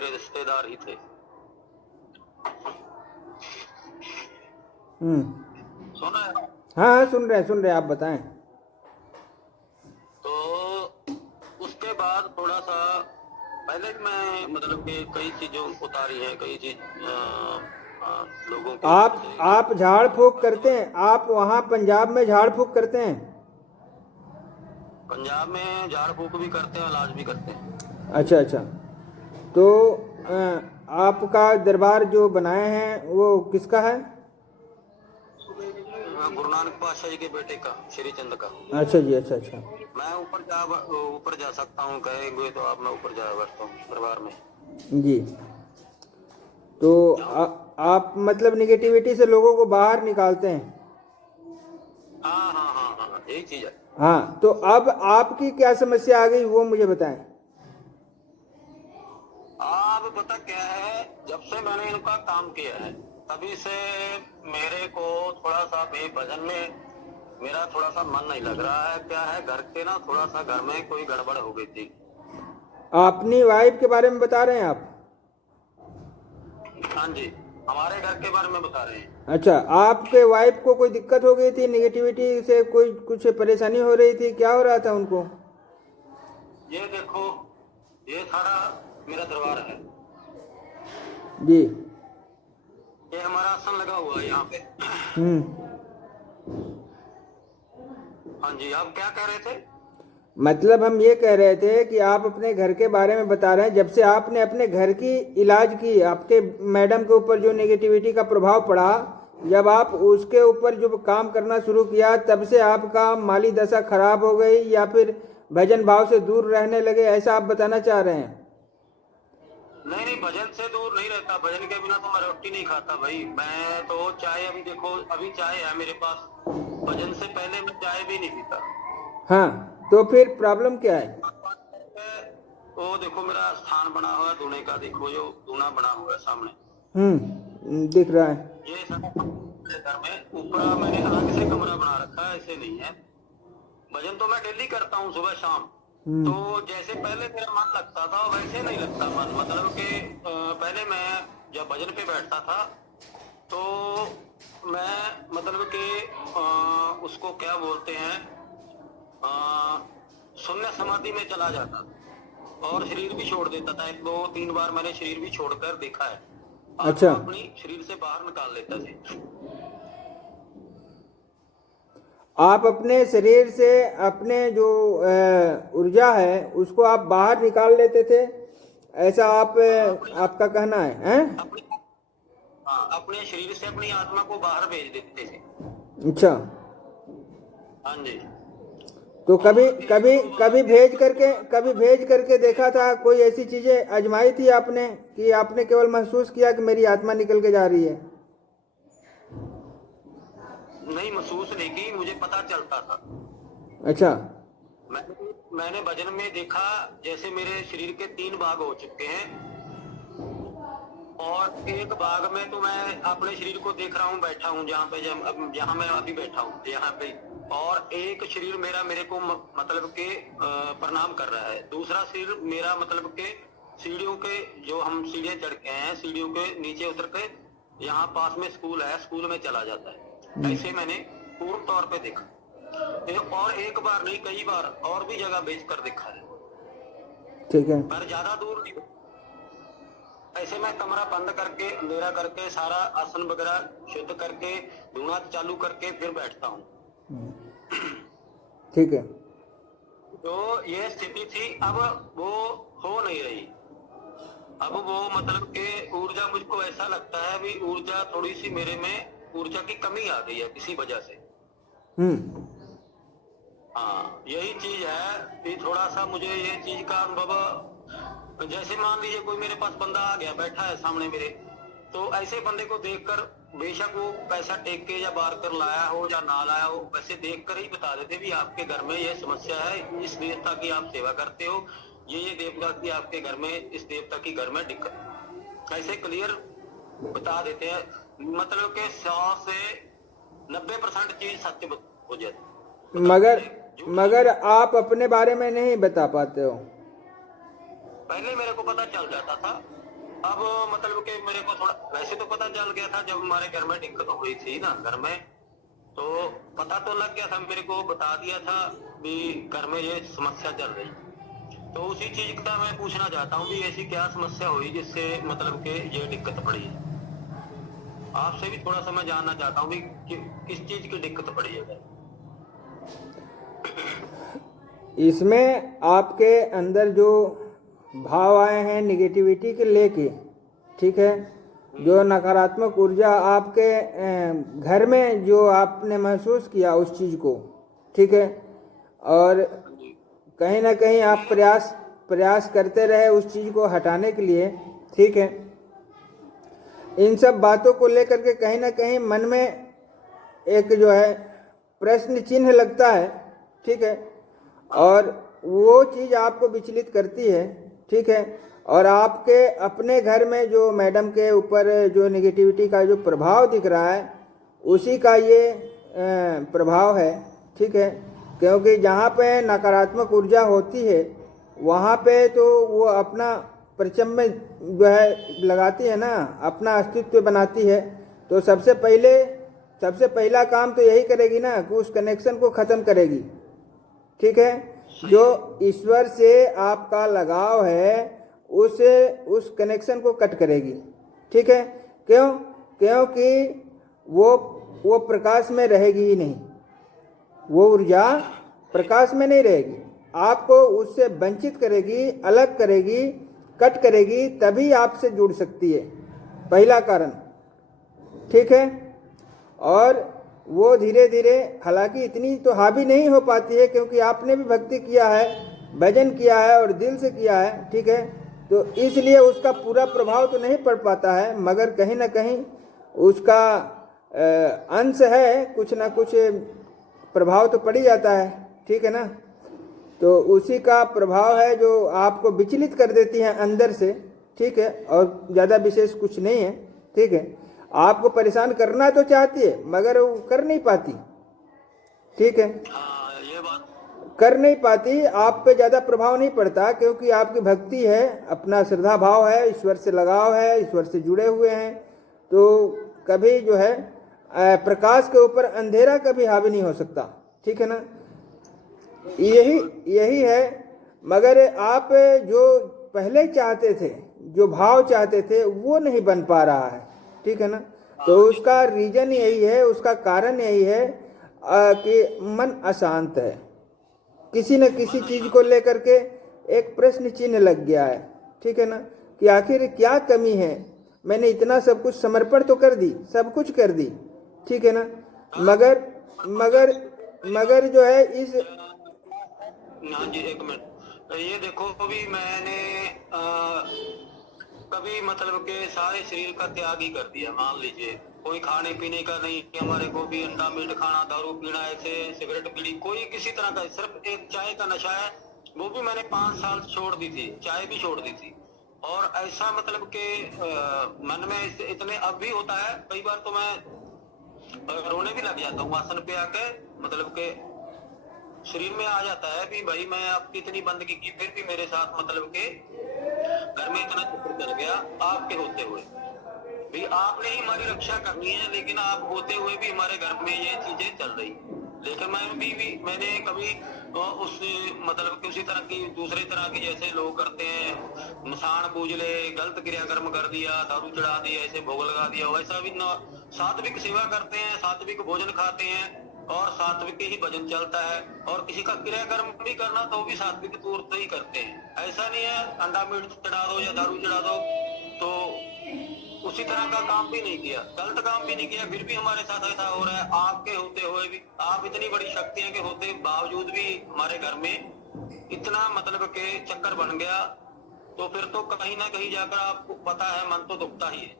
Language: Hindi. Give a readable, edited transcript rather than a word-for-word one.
मेरे रिश्तेदार ही थे। सुना है? हाँ हाँ, सुन रहे हैं, आप बताएं। तो उसके बाद थोड़ा सा पहले भी मैं मतलब कि कई चीजों उतारी है, कई चीज लोगों के आप झाड़ फूक करते हैं? आप वहाँ पंजाब में झाड़ फूक करते हैं? पंजाब में झाड़ फूक भी करते हैं, इलाज भी करते हैं। अच्छा अच्छा। तो आपका दरबार जो बनाए हैं वो किसका है? गुरु नानक पातशाह जी के बेटे का, श्री चंद का। अच्छा जी, अच्छा अच्छा। मैं ऊपर जा सकता हूँ, कहेंगे तो आप, मैं ऊपर जा बैठता हूँ दरबार में जी। तो आप मतलब निगेटिविटी से लोगों को बाहर निकालते हैं? हाँ हाँ हाँ हाँ, यही चीज है। हाँ, तो अब आपकी क्या समस्या आ गई वो मुझे बताएं। अब पता क्या है, जब से मैंने इनका काम किया है तभी से मेरे को थोड़ा सा भी भजन में मेरा थोड़ा सा मन नहीं लग रहा है। क्या है, घर के ना थोड़ा सा घर में कोई गड़बड़ हो गई थी। अपनी वाइफ के बारे में बता रहे हैं आप? हाँ जी, हमारे घर के बारे में बता रहे हैं। अच्छा, आपके वाइफ को कोई दिक्कत हो गई थी, निगेटिविटी से कोई कुछ परेशानी हो रही थी, क्या हो रहा था उनको? ये देखो, ये सारा मेरा दरबार है। जी। ये हमारा आसन लगा हुआ है यहाँ पे। हाँ जी, आप क्या कह रहे थे? मतलब हम ये कह रहे थे कि आप अपने घर के बारे में बता रहे हैं, जब से आपने अपने घर की इलाज की, आपके मैडम के ऊपर जो नेगेटिविटी का प्रभाव पड़ा, जब आप उसके ऊपर जो काम करना शुरू किया, तब से आपका माली दशा खराब हो गई या फिर भजन भाव से दूर रहने लगे, ऐसा आप बताना चाह रहे हैं? नहीं नहीं, भजन से दूर नहीं रहता। भजन के बिना तो मैं रोटी नहीं खाता भाई। मैं तो चाय, अभी देखो अभी चाय है मेरे पास, भजन से पहले मैं चाय भी नहीं पीता। हाँ, तो फिर प्रॉब्लम क्या है? वो देखो मेरा स्थान बना हुआ है दूने का, देखो जो दूना बना हुआ है सामने, दिख रहा है। ये सारा घर में ऊपर मैंने अलग से कमरा बना रखा है, ऐसे नहीं है। भजन तो मैं डेली करता हूँ सुबह शाम। तो जैसे पहले मेरा मन लगता था वैसे नहीं लगता मन, मतलब कि पहले मैं जब भजन पे बैठता था तो मैं मतलब कि उसको क्या बोलते हैं, शून्य समाधि में चला जाता था और शरीर भी छोड़ देता था। 1 2 3 बार मैंने शरीर भी छोड़कर देखा है। अच्छा, आत्मा अपनी शरीर से बाहर निकाल लेता था। आप अपने शरीर से अपने जो ऊर्जा है उसको आप बाहर निकाल लेते थे, ऐसा आप आपका कहना है, हैं? अपनी हाँ, अपने शरीर से अपनी आत्मा को बाहर भेज देते थे। अच्छा, हाँ जी। तो कभी और कभी कभी भेज करके देखा था, कोई ऐसी चीजें आजमाई थी आपने कि आपने केवल महसूस किया कि मेरी आत्मा निकल के जा रही है? नहीं, महसूस नहीं की, मुझे पता चलता था। अच्छा। मैंने भजन में देखा जैसे मेरे शरीर के 3 भाग हो चुके हैं और एक भाग में तो मैं अपने शरीर को देख रहा हूँ, बैठा हूँ जहाँ पे, जहाँ मैं अभी बैठा हूँ यहाँ पे। और एक शरीर मेरा मेरे को मतलब के प्रणाम कर रहा है। दूसरा शरीर मेरा मतलब के सीढ़ियों के, जो हम सीढ़ियाँ चढ़ के हैं, सीढ़ियों के नीचे उतर के यहाँ पास में स्कूल है, स्कूल में चला जाता है। ऐसे मैंने पूर्ण तौर पे देखा। और एक बार नहीं, कई बार और भी जगह बेच कर देखा है, ठीक है। पर ज्यादा दूर नहीं। ऐसे मैं कमरा बंद करके, अंधेरा करके, सारा आसन वगैरह शुद्ध करके, धुआं चालू करके फिर बैठता हूँ। ठीक है। तो ये स्थिति थी। अब वो हो नहीं रही। अब वो मतलब कि ऊर्जा, मुझको ऐसा लगता है भी ऊर्जा थोड़ी सी मेरे में ऊर्जा की कमी आ गई है किसी वजह से। हाँ, यही चीज है कि थोड़ा सा मुझे ये चीज का अनुभव, जैसे मान लीजिए कोई मेरे पास बंदा आ गया, बैठा है सामने मेरे, तो ऐसे बंदे को देखकर बेशक वो पैसा टेक के या बार कर लाया हो या ना लाया हो, वैसे देखकर ही बता देते भी आपके घर में ये समस्या है, इस देवता की आप सेवा करते हो, ये देवता की आपके घर में, इस देवता की घर में दिक्कत, ऐसे क्लियर बता देते हैं। मतलब के 100 से 90% चीज सत्य हो जाती। मगर आप अपने बारे में नहीं बता पाते हो। पहले मेरे को पता चल जाता था, अब मतलब कि मेरे को थोड़ा वैसे तो पता चल गया था जब हमारे घर में दिक्कत हुई थी ना घर में, तो पता तो लग गया था, मेरे को बता दिया था भी घर में ये समस्या चल रही। तो उसी चीज का मैं पूछना चाहता हूँ भी ऐसी क्या समस्या हुई जिससे मतलब कि ये दिक्कत पड़ी है। आपसे भी थोड़ा सा मैं जानना चाहता हूँ भी किस चीज की दिक्कत पड़ी है। इसमें आपके अंदर जो भाव आए हैं निगेटिविटी के लेके, ठीक है, जो नकारात्मक ऊर्जा आपके घर में जो आपने महसूस किया उस चीज़ को, ठीक है, और कहीं ना कहीं आप प्रयास करते रहे उस चीज़ को हटाने के लिए, ठीक है। इन सब बातों को लेकर के कहीं ना कहीं मन में एक जो है प्रश्न चिन्ह लगता है, ठीक है, और वो चीज़ आपको विचलित करती है, ठीक है। और आपके अपने घर में जो मैडम के ऊपर जो नेगेटिविटी का जो प्रभाव दिख रहा है उसी का ये प्रभाव है, ठीक है। क्योंकि जहाँ पे नकारात्मक ऊर्जा होती है वहाँ पे तो वो अपना परचम में जो है लगाती है ना, अपना अस्तित्व बनाती है। तो सबसे पहला काम तो यही करेगी ना कि उस कनेक्शन को ख़त्म करेगी, ठीक है। जो ईश्वर से आपका लगाव है उस कनेक्शन को कट करेगी, ठीक है। क्योंकि वो प्रकाश में रहेगी ही नहीं, वो ऊर्जा प्रकाश में नहीं रहेगी, आपको उससे वंचित करेगी, अलग करेगी, कट करेगी, तभी आपसे जुड़ सकती है, पहला कारण, ठीक है। और वो धीरे धीरे, हालांकि इतनी तो हावी नहीं हो पाती है क्योंकि आपने भी भक्ति किया है, भजन किया है और दिल से किया है, ठीक है। तो इसलिए उसका पूरा प्रभाव तो नहीं पड़ पाता है, मगर कहीं ना कहीं उसका अंश है, कुछ ना कुछ प्रभाव तो पड़ ही जाता है, ठीक है ना। तो उसी का प्रभाव है जो आपको विचलित कर देती है अंदर से, ठीक है, और ज़्यादा विशेष कुछ नहीं है, ठीक है। आपको परेशान करना तो चाहती है मगर वो कर नहीं पाती, ठीक है, ये बात कर नहीं पाती, आप पे ज़्यादा प्रभाव नहीं पड़ता क्योंकि आपकी भक्ति है, अपना श्रद्धा भाव है, ईश्वर से लगाव है, ईश्वर से जुड़े हुए हैं। तो कभी जो है प्रकाश के ऊपर अंधेरा कभी हावी नहीं हो सकता, ठीक है ना। यही है। मगर आप जो पहले चाहते थे, जो भाव चाहते थे, वो नहीं बन पा रहा है, ठीक है ना। तो उसका रीजन यही है, उसका कारण यही है कि मन अशांत है, किसी न किसी चीज को लेकर के एक प्रश्न चिन्ह लग गया है, ठीक है ना, कि आखिर क्या कमी है। मैंने इतना सब कुछ समर्पण तो कर दी, सब कुछ कर दी, ठीक है ना, मगर मगर मगर जो है इस हाँ जी, एक मिनट, ये देखो अभी मैंने कभी मतलब के सारे शरीर का त्याग ही कर दिया। मान लीजिए कोई खाने पीने का नहीं, हमारे को भी अंडा मीट खाना, दारू पीना, ऐसे सिगरेट पीनी, कोई किसी तरह का, सिर्फ एक चाय का नशा है, वो भी मैंने 5 साल छोड़ दी थी, चाय भी छोड़ दी थी। और ऐसा मतलब के मन में इतने अब भी होता है, कई बार तो मैं रोने भी लग जाता हूँ आसन पे आके, मतलब के शरीर में आ जाता है कि भाई मैं आपकी इतनी बंदगी की, फिर भी मेरे साथ मतलब के घर में इतना चक्कर चल गया आपके होते हुए भी। आपने ही हमारी रक्षा करनी है, लेकिन आप होते हुए भी हमारे घर में ये चीजें चल रही। लेकिन मैंने कभी उस मतलब कि उसी तरह की दूसरे तरह की जैसे लोग करते हैं, मसान पूज ले, गलत क्रियाकर्म कर दिया, दारू चढ़ा दी, ऐसे भोग लगा दिया, वैसा भी सात्विक सेवा करते हैं, सात्विक भोजन खाते हैं और सात्विक ही भजन चलता है। और किसी का क्रियाकर्म भी करना तो भी सात्विक तौर से ही करते हैं। ऐसा नहीं है अंडा मीट चढ़ा दो या दारू चढ़ा दो, तो उसी तरह का काम भी नहीं किया, गलत काम भी नहीं किया, फिर भी हमारे साथ ऐसा हो रहा है आपके होते हुए भी। आप इतनी बड़ी शक्तियां के होते बावजूद भी हमारे घर में इतना मतलब के चक्कर बन गया, तो फिर तो कहीं ना कहीं जाकर आपको पता है मन तो दुखता ही है।